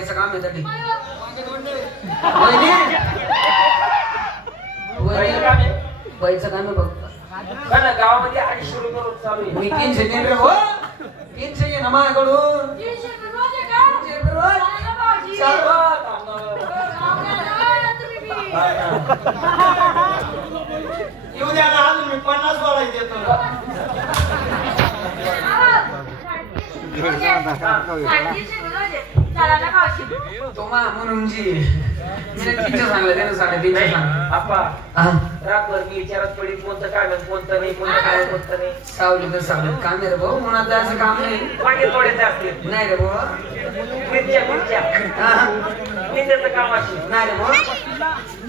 काम आहे तरी पैसा काम आहे बघ कारण गावामध्ये 250 रुपये रोज चालू आहे. मी 300 देईन रे हो 300 घे ना माझ्याकडून 300 रोज आहे का? 300 रोज येऊ द्या ना अजून मी 50 वाढायला देतो. तुम्हाला म्हणून जी मी 300 सांगलं त्यानं 350 सांग आप्पा रातभर मी विचारात पडीत कोणतं काय कोणतं नाही कोणतं काय कोणतं नाही. सावली तर सावली काम आहे रे भाऊ म्हणून असं काम नाही वांगे थोडेसे असतील नाही रे भाऊ मिरच्या मिरच्याचं काम असेल नाही रे भाऊ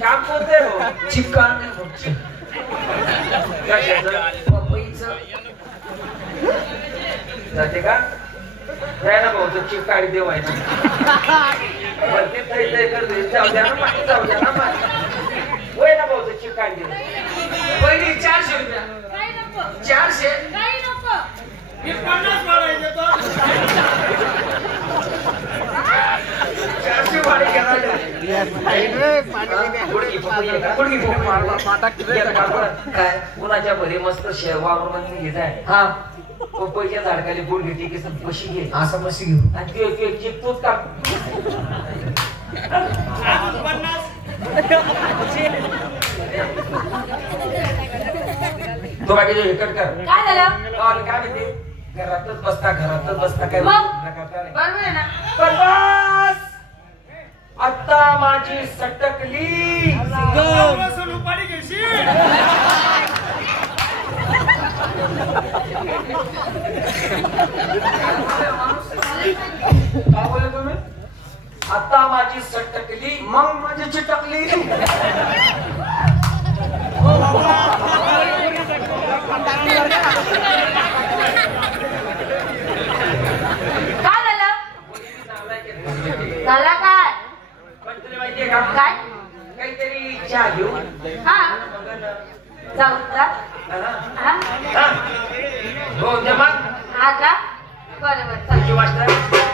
काम कोणतं आहे भाऊ? चिकन नाही भाऊ पपईचं जाते का जायला भाऊ तो चिप काढी देव आहे ना ते तरी करतो जाऊ द्या ना जाऊ द्या ना वय ना भाऊ तो चिप काढी देव पहिली 400 रुपया 400 मी 50 वाढायचे तो 400 वाढे काय कुणाच्या भरी मस्त शेरवावर मध्ये घेताय हा पपईच्या झाडखाली गुड घेते की कशी घे असं मशी घेऊ आणि ते चिप तूच का तो बाकी हेकट कर काय झालं? और काय म्हणते घरातच बसता काय बरोबर आहे ना? पण बस आता माझी सटकली उपाडी घेशील काय बोलले तुम्ही आता माझी सटकली मग माझी चिटकली काय झालं? झालं काय? पण तुला माहितीये का काय? काहीतरी चहा घेऊ हा जाऊ का? हा? हो जमा हा का? बरं बरं किती वाजता